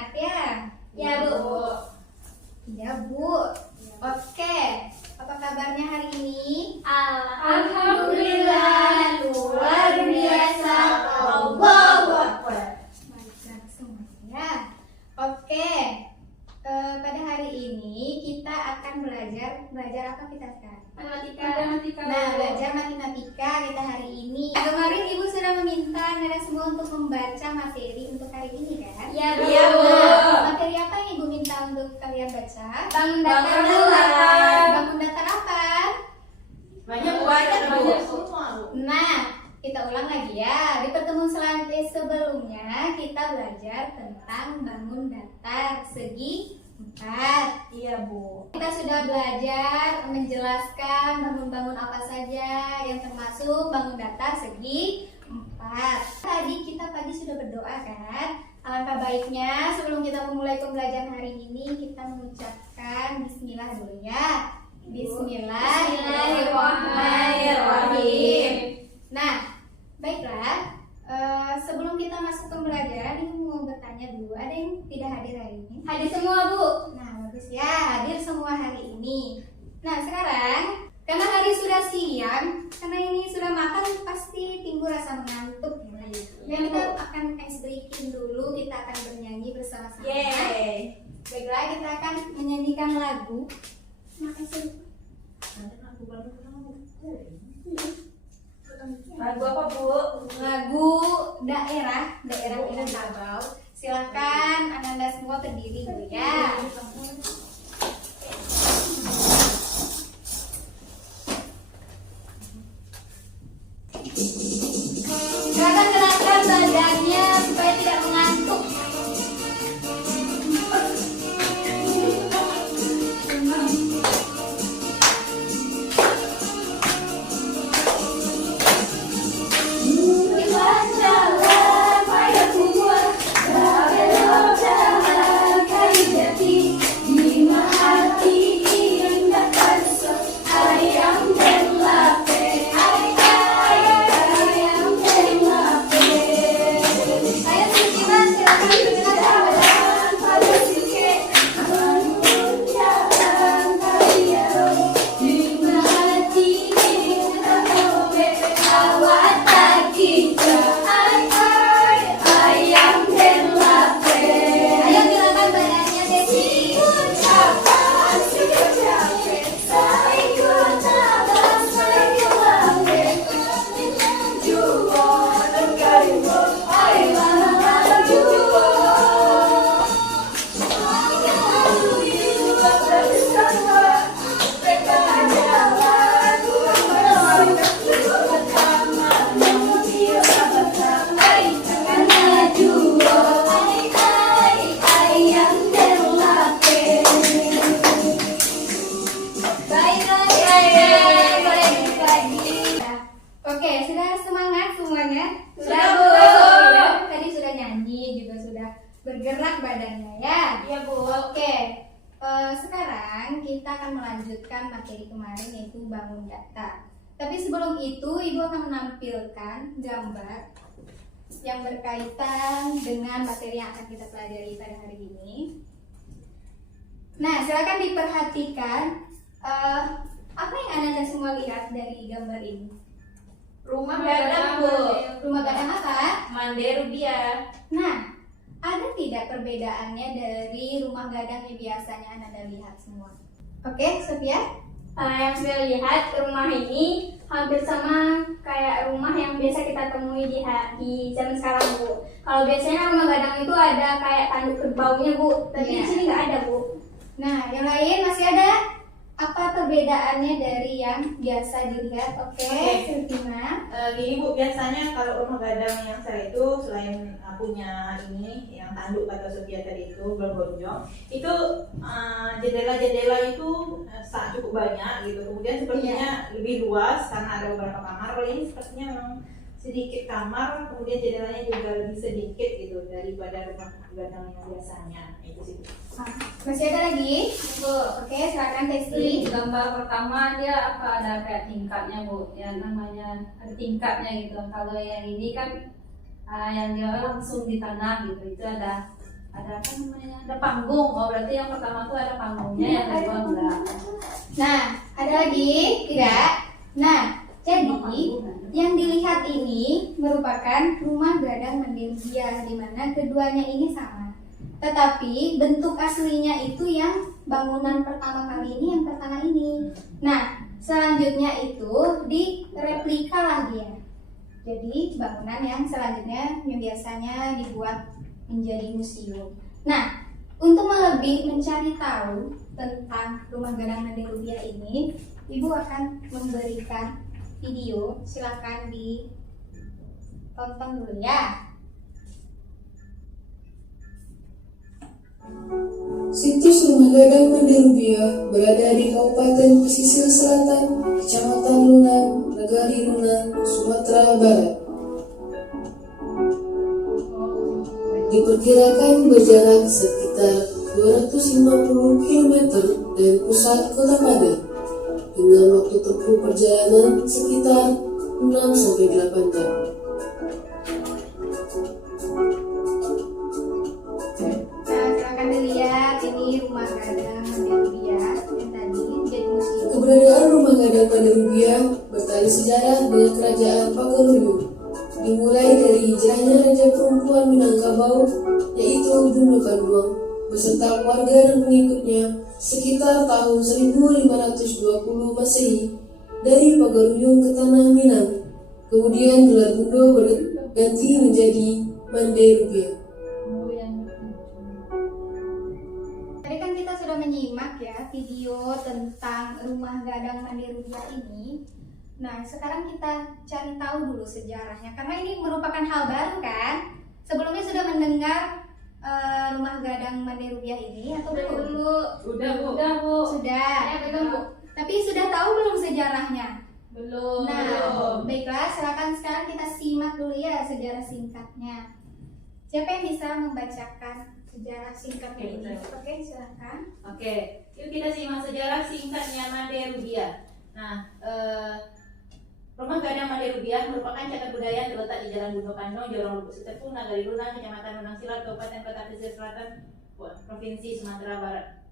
semangat ya. Ya, Bu. Iya, Bu. Oke, apa kabarnya hari ini? Alhamdulillah, luar biasa. Allahu Akbar. Mantap semuanya. Oke, pada hari ini kita akan belajar apa kita sekarang? Matematika. Nah, belajar matematika kita hari ini. Kemarin Ibu sudah meminta Anda semua untuk membaca materi untuk hari ini kan? Ya, Bu. Iya, Bu. Materi apa yang Ibu minta untuk kalian baca? Bangun datar. datar. Bangun datar apa? Banyak semua, Bu. Nah, kita ulang lagi ya. Di pertemuan sebelumnya kita belajar tentang bangun datar segi 4. Iya, Bu. Kita sudah belajar menjelaskan bangun-bangun apa saja yang termasuk bangun datar segi 4. Tadi kita pagi sudah berdoa kan? Alangkah baiknya sebelum kita memulai pembelajaran hari ini kita mengucapkan bismillah dulu ya. Bismillahirrahmanirrahim. Nah, baiklah. Sebelum kita masuk pembelajaran, ini mau bertanya dulu. Ada yang tidak hadir hari ini? Hadir semua, Bu. Nah, bagus ya, hadir semua hari ini. Nah, sekarang karena hari sudah siang, karena ini sudah makan pasti timbul rasa mengantuk ya. Dan kita akan ice breaking dulu, kita akan bernyanyi bersama-sama. Yeay. Baiklah, kita akan menyanyikan lagu. Lagu apa, Bu? Lagu daerah Minangkabau. Silakan Anda semua berdiri dulu ya. Silakan gerakkan badannya supaya tidak mengantuk. Oke, sudah semangat semuanya? Sudah, Bu. Tadi sudah nyanyi, juga sudah bergerak badannya ya? Iya, Bu. Oke, sekarang kita akan melanjutkan materi kemarin yaitu bangun datar. Tapi sebelum itu, Ibu akan menampilkan gambar yang berkaitan dengan materi yang akan kita pelajari pada hari ini. Nah, silakan diperhatikan apa yang Anda semua lihat dari gambar ini. Rumah gadang, Bu. Rumah gadang apa? Mande Rubia. Nah, ada tidak perbedaannya dari rumah gadang yang biasanya Anda lihat semua? Oke, Sophia? Yang saya lihat rumah ini hampir sama kayak rumah yang biasa kita temui di zaman sekarang, Bu. Kalau biasanya rumah gadang itu ada kayak tanduk kerbaunya, Bu. Tapi Iya. di sini nggak ada, Bu. Nah, yang lain masih ada? Apa perbedaannya dari yang biasa dilihat? Oke, Silvina. Gini Bu, biasanya kalau rumah gadang yang saya itu selain punya ini yang tanduk kata Sophia tadi itu bergonjong, itu jendela-jendela itu sangat cukup banyak gitu. Kemudian sepertinya lebih luas karena ada beberapa kamar. Kalau ini sepertinya memang sedikit kamar, kemudian jendelanya juga lebih sedikit gitu daripada rumah gadang yang biasanya. Itu sih. Masih ada lagi? Bu. Oke, silakan Testi. Gambar pertama dia ada kayak tingkatnya, Bu, ya namanya ada tingkatnya gitu. Kalau yang ini kan yang dia langsung di tanah gitu, itu ada ada apa namanya? Ada panggung. Oh, berarti yang pertama tuh ada panggungnya, yang kedua enggak. Nah, ada lagi? Tidak? Nah, jadi yang dilihat ini merupakan rumah gadang Mandewubiah, di mana keduanya ini sama. Tetapi bentuk aslinya itu yang bangunan pertama kali ini, yang pertama ini. Nah, selanjutnya itu direplika lah dia. Jadi bangunan yang selanjutnya yang biasanya dibuat menjadi museum. Nah, untuk lebih mencari tahu tentang rumah gadang Mandewubiah ini, Ibu akan memberikan video. Silakan ditonton dulu ya. Situs Rumah Gadang Mandewubiah berada di Kabupaten Pesisir Selatan, Kecamatan Lunang, Negari Lunang, Sumatera Barat. Diperkirakan berjarak sekitar 250 km dari pusat kota Padang, dengan waktu tempuh perjalanan sekitar 6-8 jam. Silakan dilihat, ini rumah gadang Mandewubiah yang tadi jadi museum. Keberadaan Rumah Gadang Mandewubiah bertali sejarah dengan kerajaan Pagaruyung, dimulai dari hijrahnya Raja Perempuan Minangkabau, yaitu Bunda Kanduang, beserta keluarga dan pengikutnya sekitar tahun 1520 Masehi dari Pagaruyung ke Tanah Minang. Kemudian gelar Bundo berganti menjadi Mandewubiah. Tadi kan kita sudah menyimak ya video tentang rumah gadang Mandewubiah ini. Nah, sekarang kita cari tahu dulu sejarahnya, karena ini merupakan hal baru kan? Sebelumnya sudah mendengar rumah gadang Mandewubiah ini atau belum? Udah Bu. Sudah. Ya, betul, Bu. Tapi sudah tahu belum sejarahnya? Belum. Nah, baiklah, silakan sekarang kita simak dulu ya sejarah singkatnya. Siapa yang bisa membacakan sejarah singkatnya ini? Oke, silakan. Oke, yuk kita simak sejarah singkatnya Mandewubiah. Nah, Rumah Gadang Mandewubiah merupakan cagar budaya yang terletak di Jalan Bundo Kandong, Jorong Lubuk Setepu, Nagari Lunang, Kecamatan Lunang Silat, Kabupaten Kota Pesisir Selatan, Provinsi Sumatera Barat.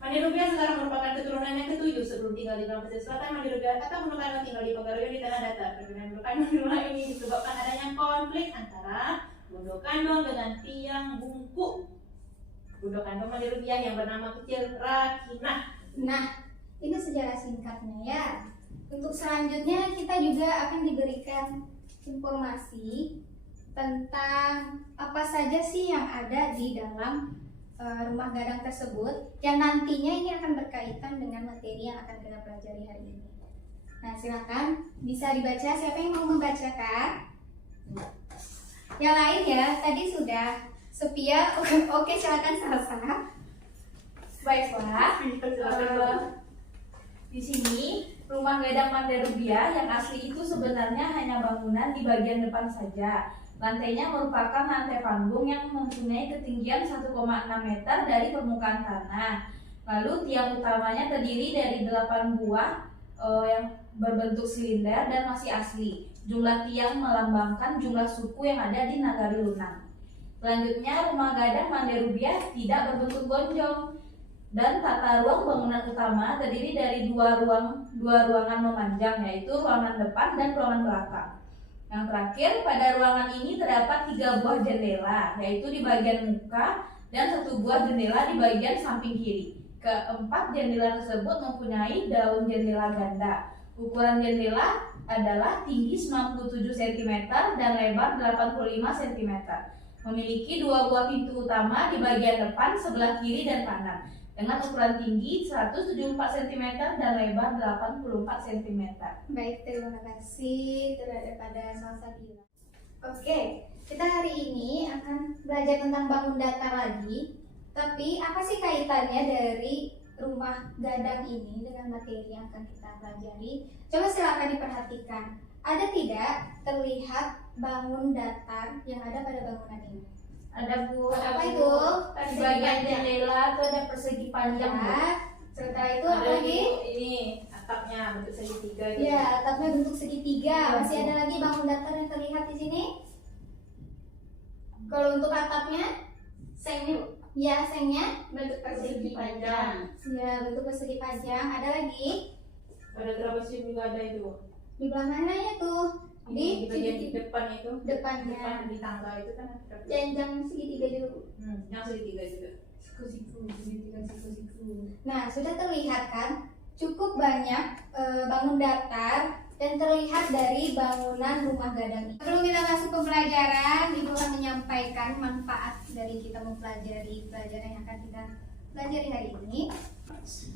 Mandewubiah sekarang merupakan keturunan yang ketujuh. Sebelum tinggal di Pesisir Selatan, Mandewubiah atau Bundo Kandong tinggal di Pagaruyung di tanah datar. Perbedaan Bundo Kandong di rumah ini disebabkan adanya konflik antara Bundo Kandong dengan Tiang Bungkuk. Bundo Kandong Mandewubiah yang bernama kecil Rakinah. Nah, ini sejarah singkatnya ya. Untuk selanjutnya kita juga akan diberikan informasi tentang apa saja sih yang ada di dalam rumah gadang tersebut, yang nantinya ini akan berkaitan dengan materi yang akan kita pelajari hari ini. Nah, silakan bisa dibaca. Siapa yang mau membacakan? Yang lain ya, tadi sudah Sophia. Oke, silakan Salsa. Baiklah. Di sini rumah gadang Mandewubiah yang asli itu sebenarnya hanya bangunan di bagian depan saja. Lantainya merupakan lantai panggung yang mempunyai ketinggian 1,6 meter dari permukaan tanah. Lalu tiang utamanya terdiri dari 8 buah yang berbentuk silinder dan masih asli. Jumlah tiang melambangkan jumlah suku yang ada di Nagari Lunang. Selanjutnya, rumah gadang Mandewubiah tidak berbentuk gonjong. Dan tata ruang bangunan utama terdiri dari dua ruangan memanjang, yaitu ruangan depan dan ruangan belakang. Yang terakhir, pada ruangan ini terdapat 3 buah jendela, yaitu di bagian muka dan 1 buah jendela di bagian samping kiri. Keempat jendela tersebut mempunyai daun jendela ganda. Ukuran jendela adalah tinggi 97 cm dan lebar 85 cm. Memiliki 2 buah pintu utama di bagian depan, sebelah kiri dan kanan, dengan ukuran tinggi 174 cm dan lebar 84 cm. Baik, terima kasih pada Salsabila. Oke, kita hari ini akan belajar tentang bangun datar lagi. Tapi apa sih kaitannya dari rumah gadang ini dengan materi yang akan kita pelajari? Coba silakan diperhatikan. Ada tidak terlihat bangun datar yang ada pada bangunan ini? Ada Bu. Apa itu? Di bagian jendela itu ada persegi panjang. Ya. Sementara itu apa Ada lagi? Ini atapnya bentuk segitiga. Gitu. Ya, atapnya bentuk segitiga. Masih ada lagi bangun datar yang terlihat di sini? Kalau untuk atapnya Sengnya Bu, Ya, sengnya bentuk persegi panjang. ya bentuk persegi panjang. Ada lagi Pada trapesium juga ada itu. di belah mana ya tuh? Di bagian Di depan itu. depannya. Depan di tangga itu kan ada trapesium. Janjang segitiga juga Bu. Yang segitiga juga. Siku-siku, segitiga siku-siku. Nah, sudah terlihat kan cukup banyak bangun datar dan terlihat dari bangunan rumah gadang ini. Sebelum kita masuk pembelajaran, Ibu akan menyampaikan manfaat dari kita mempelajari pelajaran yang akan kita pelajari hari ini.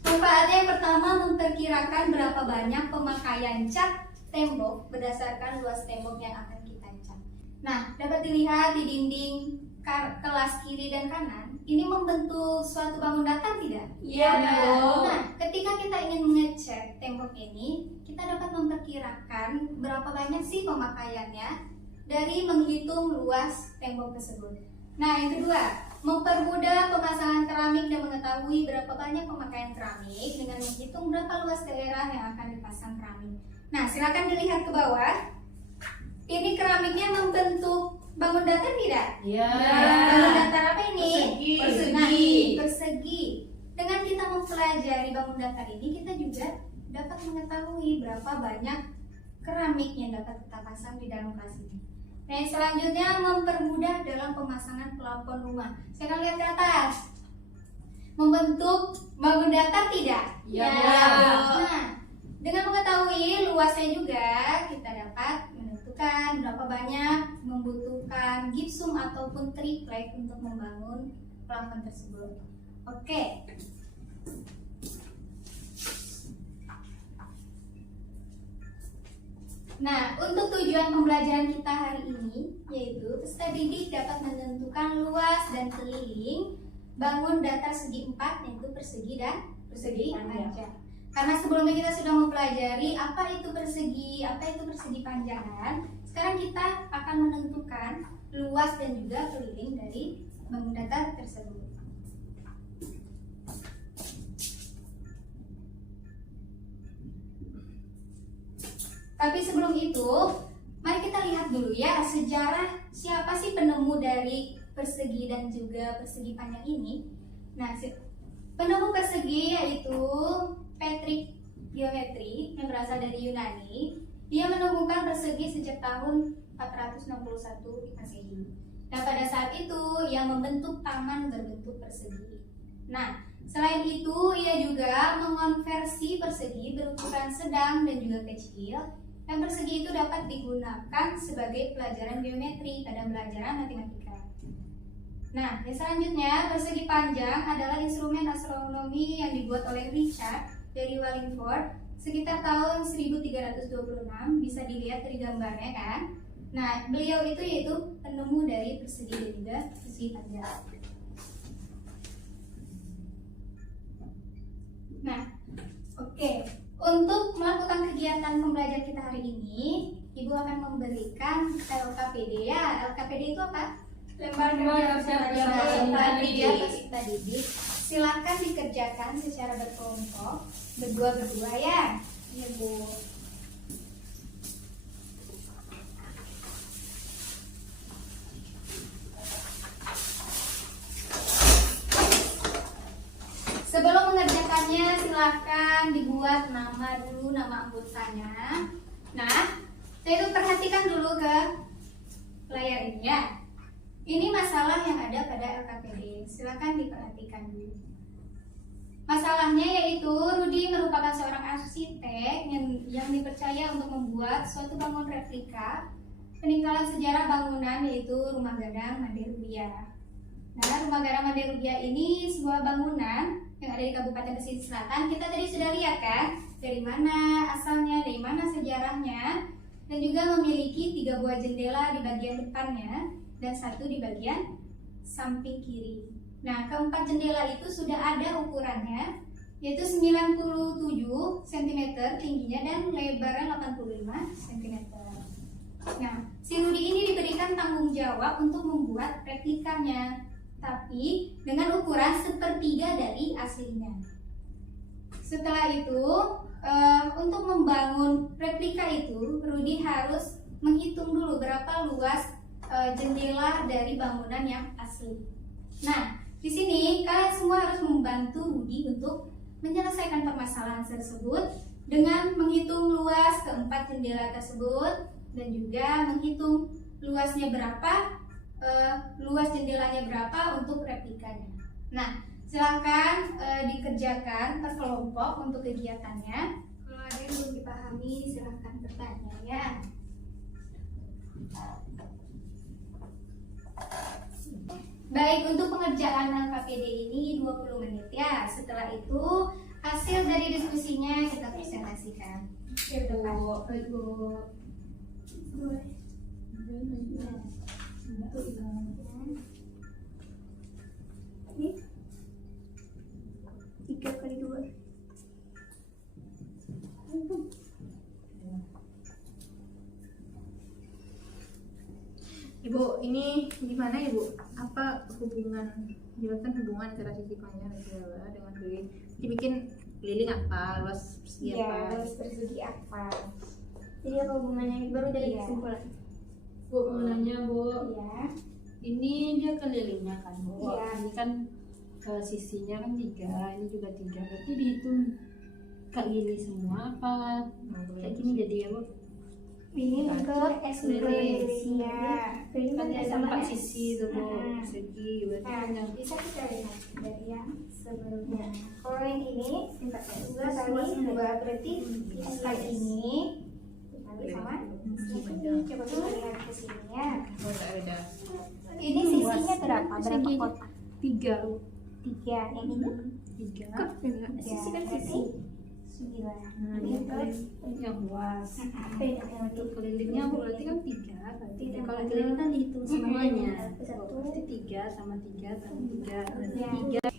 Manfaatnya yang pertama, memperkirakan berapa banyak pemakaian cat tembok berdasarkan luas tembok yang akan kita cat. Nah, dapat dilihat di dinding kelas kiri dan kanan, ini membentuk suatu bangun datar tidak? Iya, Bu. Nah, ketika kita ingin mengecat tembok ini, kita dapat memperkirakan berapa banyak sih pemakaiannya dari menghitung luas tembok tersebut. Nah, yang kedua, mempermudah pemasangan keramik dan mengetahui berapa banyak pemakaian keramik dengan menghitung berapa luas daerah yang akan dipasang keramik. Nah, silakan dilihat ke bawah. Ini keramiknya membentuk bangun datar tidak? Iya. Bangun datar apa ini? Persegi. Nah, persegi. Dengan kita mempelajari bangun datar ini, kita juga dapat mengetahui berapa banyak keramik yang dapat kita pasang di dalam kelas ini. Nah, yang selanjutnya mempermudah dalam pemasangan plafon rumah. Sekarang lihat ke atas. Membentuk bangun datar tidak? Iya. Nah, dengan mengetahui luasnya juga, kita dapat menentukan berapa banyak membutuhkan gipsum ataupun triplek untuk membangun plafon tersebut. Oke. Nah, untuk tujuan pembelajaran kita hari ini, yaitu peserta didik dapat menentukan luas dan keliling bangun datar segi 4, yaitu persegi dan persegi panjang. Karena sebelumnya kita sudah mempelajari apa itu persegi panjangan, sekarang kita akan menentukan luas dan juga keliling dari bangun datar tersebut. Tapi sebelum itu, mari kita lihat dulu ya sejarah siapa sih penemu dari persegi dan juga persegi panjang ini. Nah, penemu persegi yaitu Patrick Geometri yang berasal dari Yunani. Dia menemukan persegi sejak tahun 461 Masehi. Dan pada saat itu ia membentuk taman berbentuk persegi. Nah, selain itu ia juga mengonversi persegi berukuran sedang dan juga kecil. Dan persegi itu dapat digunakan sebagai pelajaran geometri pada pelajaran matematika. Nah, yang selanjutnya persegi panjang adalah instrumen astronomi yang dibuat oleh Richard dari Wallingford sekitar tahun 1326, bisa dilihat dari gambarnya kan. Nah, beliau itu yaitu penemu dari persegi dan juga persegi panjang. Nah, oke. Untuk melakukan kegiatan pembelajaran kita hari ini, Ibu akan memberikan LKPD ya. LKPD itu apa? Lembar Kerja peserta didik. Silakan dikerjakan secara berkelompok, berdua ya. Iya, Bu. Sebelum mengerjakannya, silakan dibuat nama dulu, nama anggotanya. Nah, saya itu perhatikan dulu ke layar ini ya. Ini masalah yang ada pada LKPD. Silakan diperhatikan dulu. Masalahnya yaitu Rudi merupakan seorang arsitek yang dipercaya untuk membuat suatu bangunan replika peninggalan sejarah bangunan yaitu Rumah Gadang Made Rubiah. Nah, Rumah Gadang Made Rubiah ini sebuah bangunan yang ada di Kabupaten Pesisir Selatan. Kita tadi sudah lihat kan dari mana asalnya, dari mana sejarahnya, dan juga memiliki 3 buah jendela di bagian depannya dan 1 di bagian samping kiri. Nah, keempat jendela itu sudah ada ukurannya, yaitu 97 cm tingginya dan lebarnya 85 cm. Nah, si Rudi ini diberikan tanggung jawab untuk membuat replikanya, tapi dengan ukuran 1/3 dari aslinya. Setelah itu, untuk membangun replika itu, Rudi harus menghitung dulu berapa luas jendela dari bangunan yang asli. Nah, di sini kalian semua harus membantu Budi untuk menyelesaikan permasalahan tersebut dengan menghitung luas keempat jendela tersebut dan juga menghitung luasnya berapa, luas jendelanya berapa untuk replikanya. Nah, silakan dikerjakan per kelompok untuk kegiatannya. Kalau ada yang belum dipahami, silakan bertanya ya. Baik, untuk pengerjaan LKPD ini 20 menit ya. Setelah itu hasil dari diskusinya kita presentasikan. Ya, Bu. Baik, Bu. Ini 3x2. Ibu, ini gimana Ibu? Apa hubungan, jelaskan hubungan antara sisi panjang dan jendela dengan keliling. Dibikin keliling apa, luas persegi Iya, apa? luas persegi apa? Jadi apa hubungannya? Baru dari Iya. kesimpulan. Bu, mau nanya Bu, Iya. ini dia kelilingnya kan Bu? Iya. Ini kan sisinya kan 3, ini juga 3. Berarti dihitung keliling semua apa? Kayak gini jadi ya Bu? Ini untuk kelilingnya. Keliling Kan kan ada sama 4 S. sisi tuh Bu, Nah. persegi. Berarti Nah, kan yang bisa kita lihat dari yang sebelumnya. Kalau yang ini tingkatnya 2 kali 2 berarti kali ini dikali sama ini. Coba kita lihat ke sini ya. Oh, tak ada. Ini sisinya berapa? Berapa kotak? 3 Bu. 3. Yang ini 3. sisi kan sisi 9. Nah, ini kan yang luas. Beda yang Untuk itu. kelilingnya Bu, berarti kan 3. Berarti Tiga. kalau keliling kan dihitung semuanya. Satu. Berarti 3 sama 3 sama 3. Berarti Iya. 3.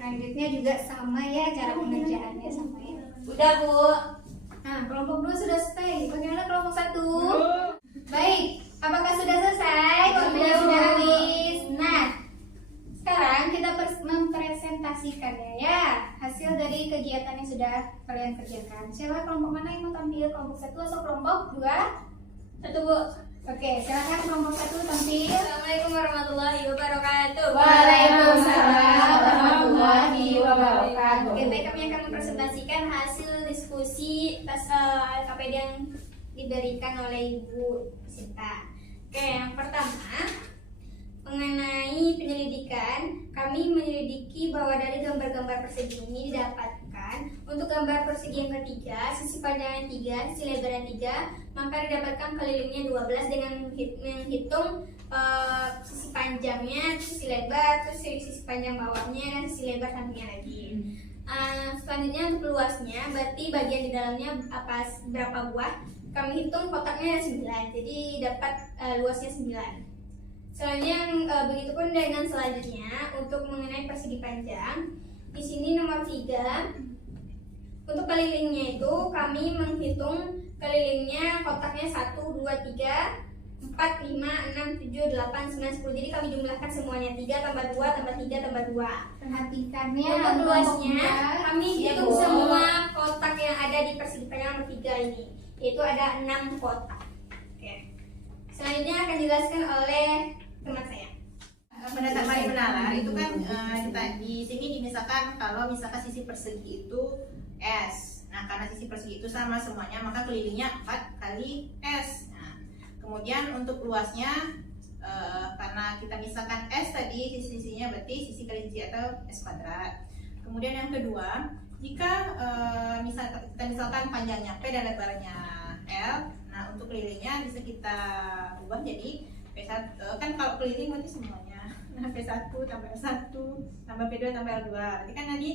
Selanjutnya juga sama ya, cara pengerjaannya sama ya. Udah Bu. Nah, kelompok 2 sudah selesai. Bagaimana kelompok 1? Baik, apakah sudah selesai? Waktunya sudah habis. Nah, sekarang kita mempresentasikannya ya, hasil dari kegiatan yang sudah kalian kerjakan. Siapa kelompok mana yang mau tampil? Kelompok 1 atau kelompok 2? 1 Bu. Oke, silakan kelompok 1 tampil. Assalamualaikum warahmatullahi wabarakatuh. Waalaikumsalam warahmatullahi wabarakatuh. Oke, baik, kami akan mempresentasikan hasil diskusi atas LKPD yang diberikan oleh Ibu Sinta. Oke, yang pertama mengenai penyelidikan, kami menyelidiki bahwa dari gambar-gambar persegi ini didapatkan untuk gambar persegi yang ketiga, sisi panjangnya 3, sisi lebarnya 3, maka didapatkan kelilingnya 12 dengan menghitung sisi panjangnya, sisi lebar, terus sisi panjang bawahnya dan sisi lebar sampingnya lagi. Selanjutnya untuk luasnya, berarti bagian di dalamnya berapa buah? Kami hitung kotaknya 9, jadi dapat luasnya 9. Selanjutnya begitu pun dengan selanjutnya untuk mengenai persegi panjang. Di sini nomor 3 untuk kelilingnya itu kami menghitung kelilingnya kotaknya 1, 2, 3, 4, 5, 6, 7, 8, 9, 10. Jadi kami jumlahkan semuanya 3 tambah 2 tambah 3 tambah 2. Perhatikannya Untuk luasnya kami Iya, hitung Bu. semua kotak yang ada di persegi panjang nomor 3 ini. Yaitu ada 6 kotak. Oke. Selanjutnya akan dijelaskan oleh teman saya. Pada saat mari menala itu kan kita di sini misalkan kalau misalkan sisi persegi itu S. Nah, karena sisi persegi itu sama semuanya, maka kelilingnya 4 kali S. Nah, kemudian untuk luasnya karena kita misalkan S tadi sisi-sisinya berarti sisi kali sisi atau S kuadrat. Kemudian yang kedua, jika kita misalkan panjangnya P dan lebarnya L, nah untuk kelilingnya bisa kita ubah jadi P1, kan kalau keliling berarti semuanya. Nah, P1 tambah S1 tambah P2 tambah L2. Berarti kan tadi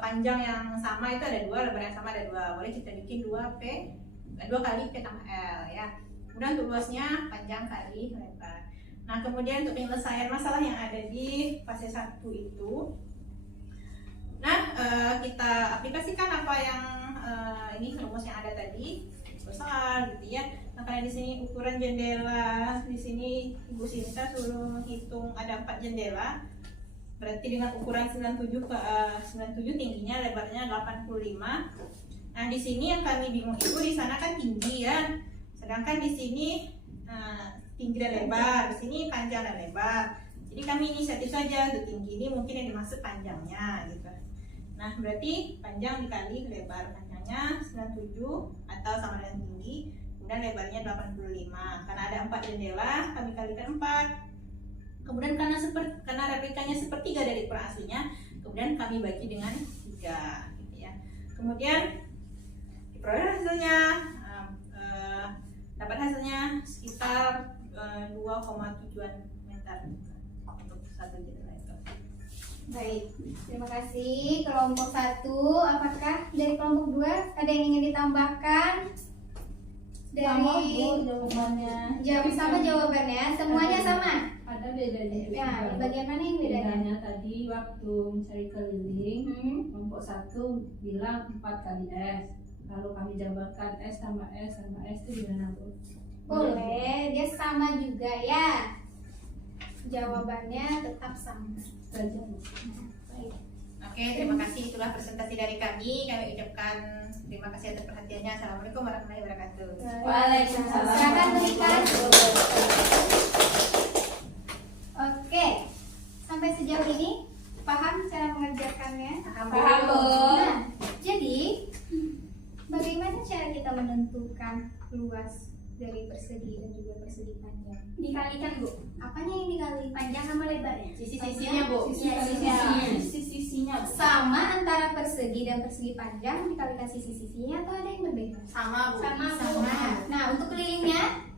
panjang yang sama itu ada 2, lebar yang sama ada 2. Boleh kita bikin 2 kali P tambah L ya. Kemudian untuk luasnya panjang kali lebar. Nah, kemudian untuk penyelesaian masalah yang ada di fase 1 itu, nah kita aplikasikan apa yang ini rumus yang ada tadi besar gitu ya. Nah, karena di sini ukuran jendela, di sini Ibu Sinta suruh menghitung ada 4 jendela. Berarti dengan ukuran 97 tingginya, lebarnya 85. Nah, di sini yang kami bingung itu di sana kan tinggi ya. Sedangkan di sini tinggi dan lebar, di sini panjang dan lebar. Jadi kami inisiatif saja untuk tinggi ini mungkin yang dimaksud panjangnya gitu. Nah, berarti panjang dikali lebar, panjangnya 97 atau sama dengan tinggi, kemudian lebarnya 85. Karena ada 4 jendela, kami kalikan 4. Kemudian karena replikanya sepertiga dari ukuran aslinya, kemudian kami bagi dengan 3 gitu ya. Kemudian diperoleh hasilnya, dapat hasilnya sekitar 2,7 meter untuk satu jendela itu. Baik, terima kasih. Kelompok 1, apakah dari kelompok 2 ada yang ingin ditambahkan? Sama Bu Dari jawabannya. jawab sama jawabannya, semuanya sama. Ada bedanya juga. Ya, bagian mana yang bedanya? Bedanya tadi waktu mencari keliling, kelompok 1 bilang 4 kali S. Lalu kami jabarkan S tambah S itu gimana Bu? Boleh, dia sama juga ya. Jawabannya tetap sama. Saja. Baik. Oke, terima kasih. Itulah presentasi dari kami. Kami ucapkan terima kasih atas perhatiannya. Assalamualaikum warahmatullahi wabarakatuh. Waalaikumsalam. Silakan berikan. Oke, sampai sejauh ini paham cara mengerjakannya? Paham, Paham, Bu. Nah, jadi bagaimana cara kita menentukan luas dari persegi dan juga persegi panjang? Dikalikan Bu, Apanya yang dikali? panjang sama lebarnya. Sisi-sisinya, Bu. Sisi-sisinya Bu. Sama antara persegi dan persegi panjang dikalikan sisi-sisinya atau ada yang berbeda? Sama, Bu. Sama. Nah, untuk kelilingnya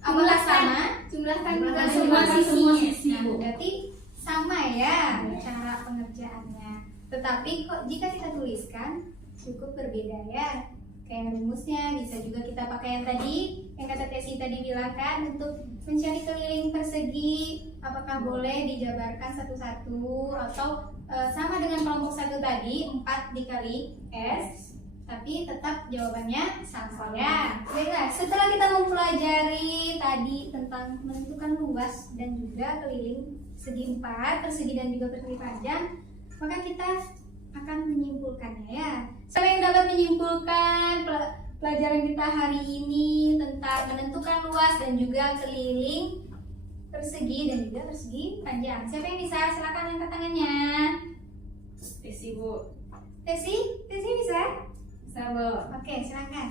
apakah sama? Jumlahkan Jumlahkan semua semua sisinya. Nah, berarti sama ya cara pengerjaannya. Tetapi kok jika kita tuliskan cukup berbeda ya. Kayak rumusnya bisa juga kita pakai yang tadi yang kata Tesi tadi bilang kan, untuk mencari keliling persegi apakah boleh dijabarkan satu-satu atau sama dengan kelompok 1 tadi 4 dikali S, tapi tetap jawabannya sama ya. Baiklah, setelah kita mempelajari tadi tentang menentukan luas dan juga keliling segi 4, persegi dan juga persegi panjang, maka kita akan menyimpulkannya ya. Siapa yang dapat menyimpulkan pelajaran kita hari ini tentang menentukan luas dan juga keliling persegi dan juga persegi panjang? Siapa yang bisa? Silakan angkat tangannya. Tesi, Bu. Tesi bisa? Sabar. Oke, silakan.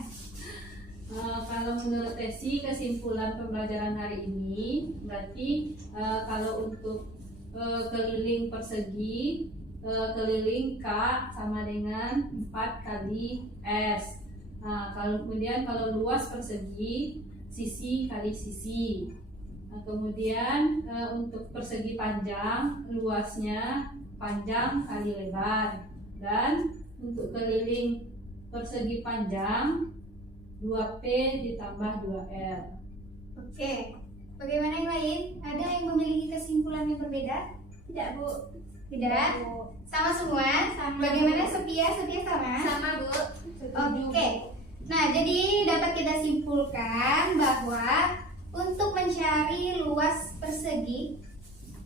Kalau menurut Tesi, kesimpulan pembelajaran hari ini berarti kalau untuk keliling persegi, keliling K sama dengan 4 kali S. Nah, kemudian kalau luas persegi, sisi kali sisi. Nah, kemudian untuk persegi panjang, luasnya panjang kali lebar. Dan untuk keliling persegi panjang 2P ditambah 2L. Oke, bagaimana yang lain? Ada yang memiliki kesimpulan yang berbeda? Tidak Bu. Tidak? Sama semua? Bagaimana Sophia? Sophia sama? Sama Bu. Oke. Nah, jadi dapat kita simpulkan bahwa untuk mencari luas persegi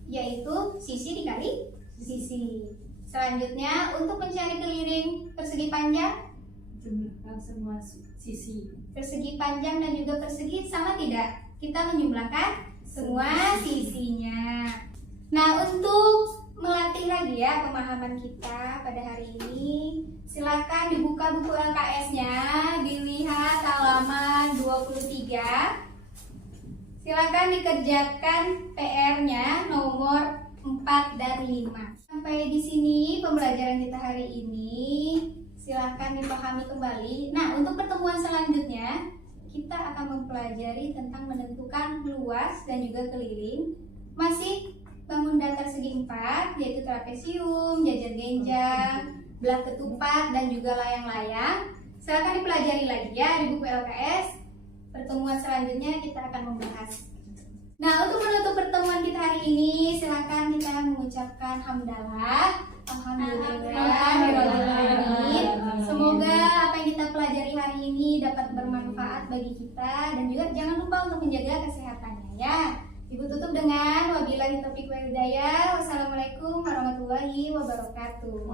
yaitu sisi dikali sisi. Selanjutnya untuk mencari keliling persegi panjang, Jumlahkan semua sisi. persegi panjang dan juga persegi sama tidak? Kita menjumlahkan semua sisinya. Nah, untuk melatih lagi ya pemahaman kita pada hari ini, silakan dibuka buku LKS-nya, dilihat halaman 23. Silakan dikerjakan PR-nya nomor 4 dan 5. Sampai di sini pembelajaran kita hari ini. Silakan dipahami kembali. Nah, untuk pertemuan selanjutnya kita akan mempelajari tentang menentukan luas dan juga keliling. Masih bangun datar segi 4, yaitu trapesium, jajar genjang, belah ketupat, dan juga layang-layang. Silakan dipelajari lagi ya di buku LKS. Pertemuan selanjutnya kita akan membahas. Nah, untuk menutup pertemuan kita hari ini, silakan kita mengucapkan hamdalah. Alhamdulillah. Semoga apa yang kita pelajari hari ini dapat bermanfaat bagi kita, dan juga jangan lupa untuk menjaga kesehatannya ya. Ibu tutup dengan wabillahi taufiq wal hidayah. Wassalamualaikum warahmatullahi wabarakatuh.